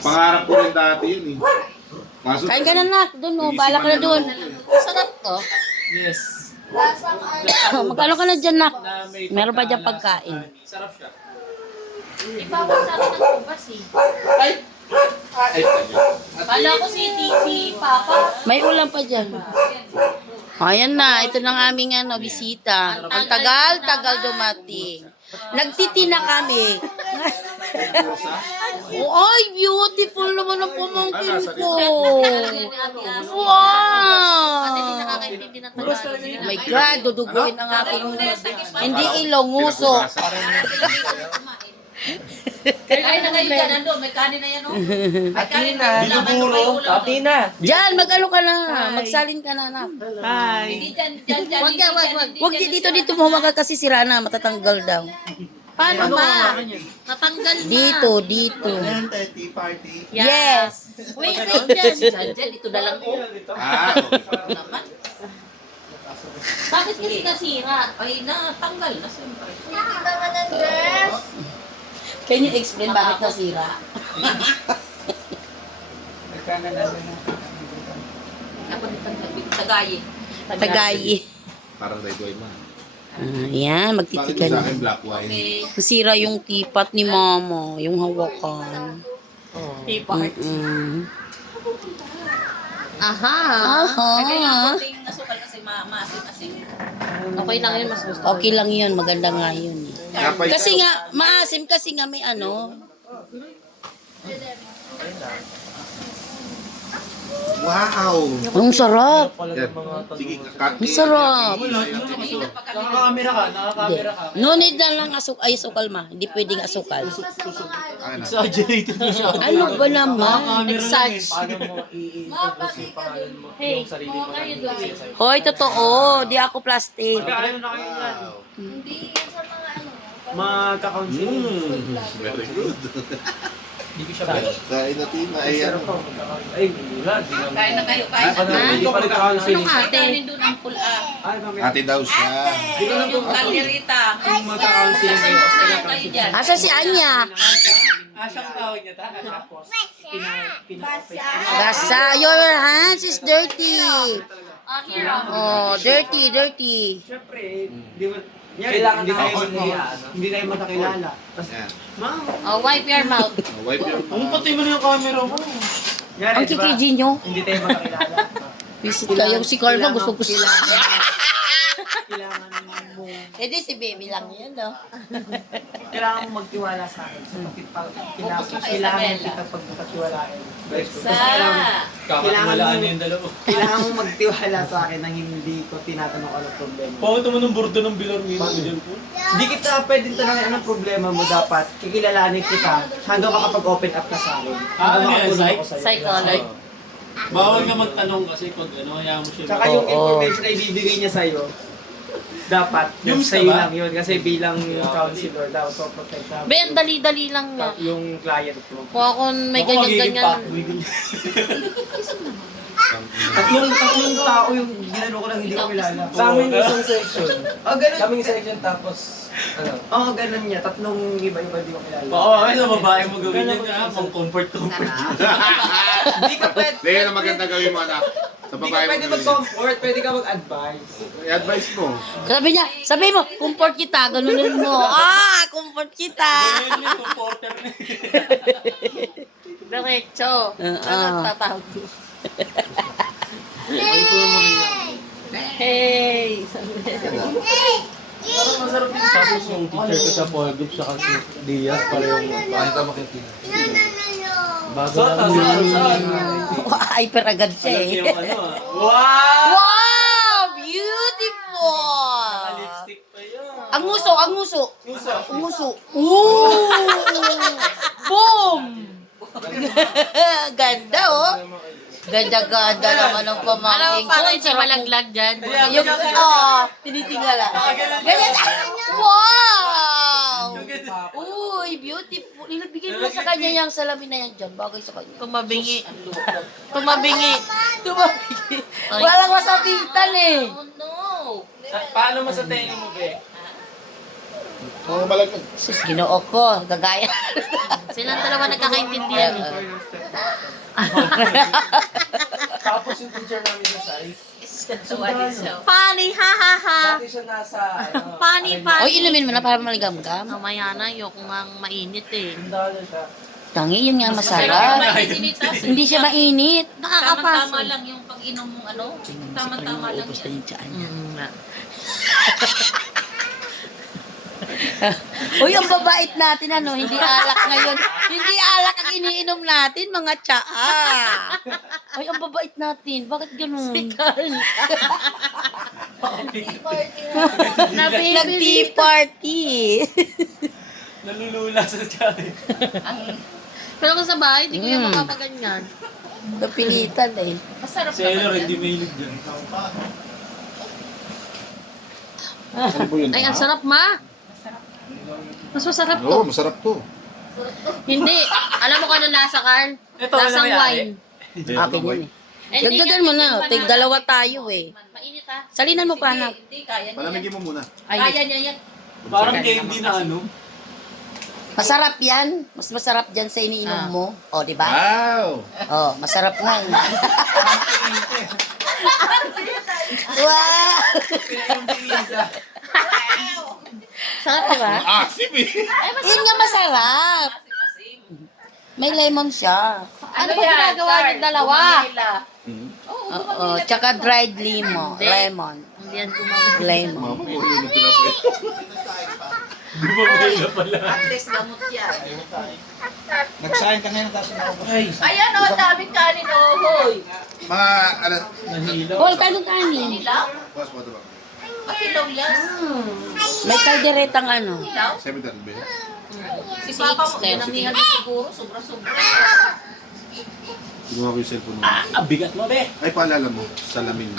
Pangarap ko rin dati yun eh. Kaso, Kain ka na, nak. Doon, oh. Bala ka na doon. Sarap to. Yes. Magkano ka na dyan, nak? Meron pa dyan pagkain. Sarap siya. Ibawal sa akin ng kubas eh. Ay! Kala ko si Papa. May ulam pa dyan. Ayan na, ito na ang aming bisita. Ang tagal-tagal dumating. Nagtitina kami. Oh, ay, beautiful naman ang pumangkin ko. Wow! Oh my God, duduguin ang aking hindi ilong, nguso. Kain na kayo dyan, ando. May kanin na yan, oh. May kanin na. Binuburo. Tina. Diyan, mag-ano ka na. Magsalin ka na, anak. Hindi dyan. Huwag dito mo humaga kasi sira na, matatanggal daw. Paano ma? Natanggal na. Dito. tea party. Yes. Wait dyan. Dito na lang, oh. Okay. Naman. Bakit kasi nasira? Ay, natanggal na siyempre. Can you explain bakit nasira? Dapat tagayi. Tagayi. Parang tayo doy man. Yan, Bakit magtitikan. sa akin black wine? Okay. Nasira yung tipat ni mama, yung hawakan. Mm-mm. Aha. Kaya yung konting nasukal kasi maasim-asim. Okay lang yun, mas gusto ko. Okay lang yun, maganda nga yun. Napay- Kasi nga, maasim kasi nga may ano. Wow! Ang sarap. Yan. Sige, cut. Ang sarap. Nakakamera ka. No need na lang asukal ma. Hindi pwedeng asukal. Exaggerated na siya. Ano ba naman? Exage. Paano mo i-introduce yung pangalan mo, yung sarili mo? Hoy, totoo. Di ako plastic. Ano na kayo yan? Hindi, yan sa mga ano. Magkakaunsin. Very good. Hindi ko siya pala. Kain na tina. Ay, ano? Ay, wala. Kain na kayo, kain na. Hindi pa nagkakaunsin. Anong ate? Kanin doon ang pula. Ay, kami. Ate daw siya. Yung kalderita. Kung magkakaunsin Kasi kayo. gusto lang kayo dyan. Asa si Anya? Asyang tawag niya ta. Tapos, Basa, your hands is dirty. Ah, here. Oh, dirty. syempre, kailangan hindi tayo hindi tayo magkakilala. Yan. Ma'am, Oh, wipe your mouth. Wipe your mo na yung camera mo. Ang kikiji nyo. Hindi tayo magkakilala. Visit kayo. Si Carla gusto ko sila. Kailangan mo Eh di si baby lang yun, no? kailangan mo magtiwala sa akin. So, kailangan kita pagkatiwalain. Kakatwalaan niyo yung dalawa. Kailangan mo magtiwala sa akin nang hindi ko tinatanong anong problema. Pakita mo ng bordo ng bilar ngayon mo dyan po. Hindi kita pwedeng tanongin anong problema mo dapat. Kikilalanin kita hanggang makapag-open up ka sa akin. Ano yan, makatulong psych? ako sa'yo. Psychology. Bawal nga magtanong kasi pag ano, hayaan mo siya. Tsaka yung Oo. information na ibibigay niya sa'yo, dapat Yung yung sa'yo ba? lang yun. Kasi bilang counselor daw, so protect na Be, ang dali-dali lang nga. yung client mo. Kung ako may ganyan-ganyan. Tatlong tao yung ginano ko lang hindi ko kilala. Sa amin isang section. Oh, ganun. Kaming section tapos, ano? Oo, ganun niya. Tatlong iba-iba di ko kilala. Baka mamaya sa babae mo gawin yan ha, pang comfort. Hindi ka pwede. Hindi yan ang maganda gawin mo, anak. Sa Hindi ka babae mo pwede gawin. mag-comfort, pwede ka mag-advise. I-advise mo. Sabi mo, comfort kita, ganunin mo. Comfort kita. Supporter na. Diretso. Tatawag. Hey! Parang masarap din. Tapos yung teacher ko sa Paul Group sa kasi Diaz, parehong Pakita mo kay tina. bago lang yung Hyper agad siya eh. yung ano ah. Wow! Wow! Beautiful! Lipstick pa yan. Ang nguso. Puso. Ang nguso. Ooh! Boom! Ganda oh. Ganda naman ang Alam pamangking mo, parang ko. siya malaglag dyan. Yung, tinitingala. Ganyan. Wow! Uy, beautiful. Nilabigay mo sa kanya yung salamin na yan dyan. Bagay sa kanya. Tumabingi. Tumabigay. Walang masabitan eh. Oh no! Paano mo sa tenga mo, be? Oo, malaglag. Sus, ginoo ko. Gagaya. Silang dalawa nagkakaintindihan eh. Tapos yung teacher namin sa science, Funny, ha ha ha. dati siya nasa, ano, Funny, Oy, funny. inumin mo na para maligam-gam. Mamaya na, ayoko nga mainit eh. sundalo siya. Tangi, yun nga Pero masarap. mainit-initas. Hindi siya mainit. Tama-tama Nakakapaso. lang yung pag-inom mong ano. Tama-tama lang yan. yung tiyan niya. nga. Uy, ang babait natin, ano, hindi alak ngayon. Hindi alak ang iniinom natin, mga tsaa. Ay, ang babait natin. Bakit ganun? Nag-tea party. Nalulula sa tiyan. Pero kung sa bahay, hindi ko yung makapaganyan. Napilitan eh. Masarap Si Elor hindi mahilig dyan. Ano po yun? Ay, ang sarap, ma. Mas masarap to. Oo, masarap to. Hindi. Alam mo kung ano lasa, Carl? Lasang wine. Akin yun eh. Eh, Dagdagan mo na. Tig dalawa tayo eh. Mainit ha. Salinan mo pa, anak. Hindi, kaya niya yan. Palamigin mo muna. Kaya niya yan. Parang candy na ano. Masarap yan. Mas masarap dyan sa iniinom mo. O, di ba? Wow! Oh, masarap nga eh. Wow! Sarap, di ba? Asim eh! Yun nga masarap. May lemon siya. Ano ba ginagawa niyo dalawa? Oo, tsaka dried lemon. Lemon. Hindi yan gumamit. Lemon. Mama, puro yun ang pinapay. Gumamela pala. At least gamot yan. Nagsahin ka ngayon tapos Ay, Ayan o, daming kanin o, hoy. Mga alas... nahilaw. Paul, tanong kanin. Hilaw? Boss, mo ito ba? Mahilaw yan. May kalderetang ano. Hilaw? 7:30 ba yun? Si Papa mo, dinamihan mo siguro, sobra-sobra. Kinuha ko yung cellphone mo. Ah, bigat mo, be. Ay, paalala mo, salamin mo.